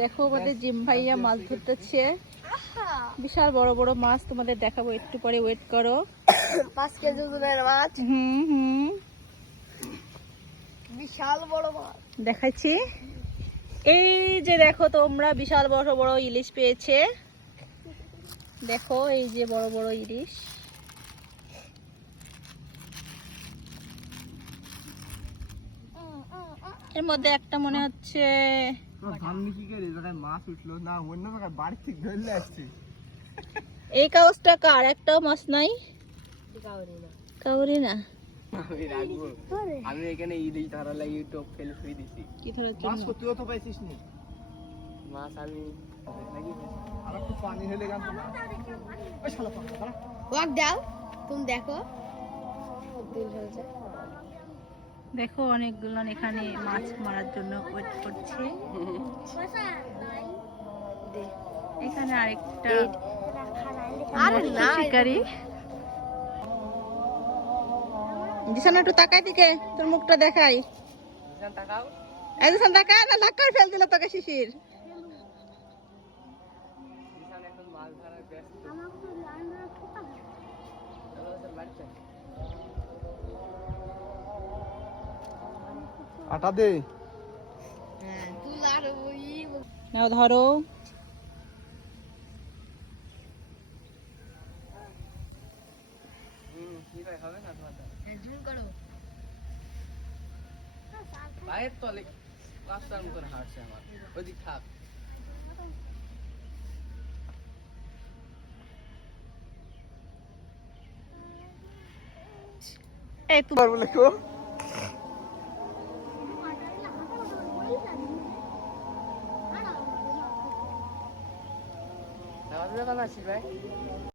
দেখো আমাদের জিম ভাইয়া মাছ ধরতেছে, বিশাল বড় বড় মাছ তোমাদের দেখাবো একটু পরে, ওয়েট করো। 5 কেজি ওজনের মাছ, হুম বিশাল বড় মাছ দেখাচ্ছি। এই যে দেখো তোমরা, বিশাল বড় বড় ইলিশ পেয়েছে। দেখো এই যে বড় বড় ইলিশ। এর মধ্যে একটা মনে হচ্ছে মাছ উঠলো না, অন্য জায়গায় বাড়ি থেকে ধরলে আসছে। এই কাগজটা কার? একটাও মাছ নাই, কাউরি না। আমি রাখবো, আমি এখানে ইলিশ ধরা লাগি টোপ ফেলে শুয়ে দিছি। কি ধরার মাছ জন্য? তুইও তো পাইছিস নি মাছ? আমি আর একটু পানি হলে গান তো ওই শালা পানি দাঁড়া। ওয়াক দাও, তুমি দেখো দিল হয়েছে। দেখো অনেকগুলো এখানে মাছ মারার জন্য ওয়েট করছে। এখানে আরেকটা শিকারি। দিশান একটু তাকাই দিকে, তোর মুখটা দেখাই। তাকাও, এই দিশান তাকা, না লাক্কার ফেল দিল তোকে শিশির। এখন মাছ ধরার ব্যস্ত। আটা দে। হ্যাঁ তুলার ওই নাও ধরো। কি ভাই হবে না তোমার? জুম করো। পায়ের তলে পাঁচটার মতন হাঁটছে আমার, ওইদিক থাক। এই তুমি পারবো লেখো। ভাই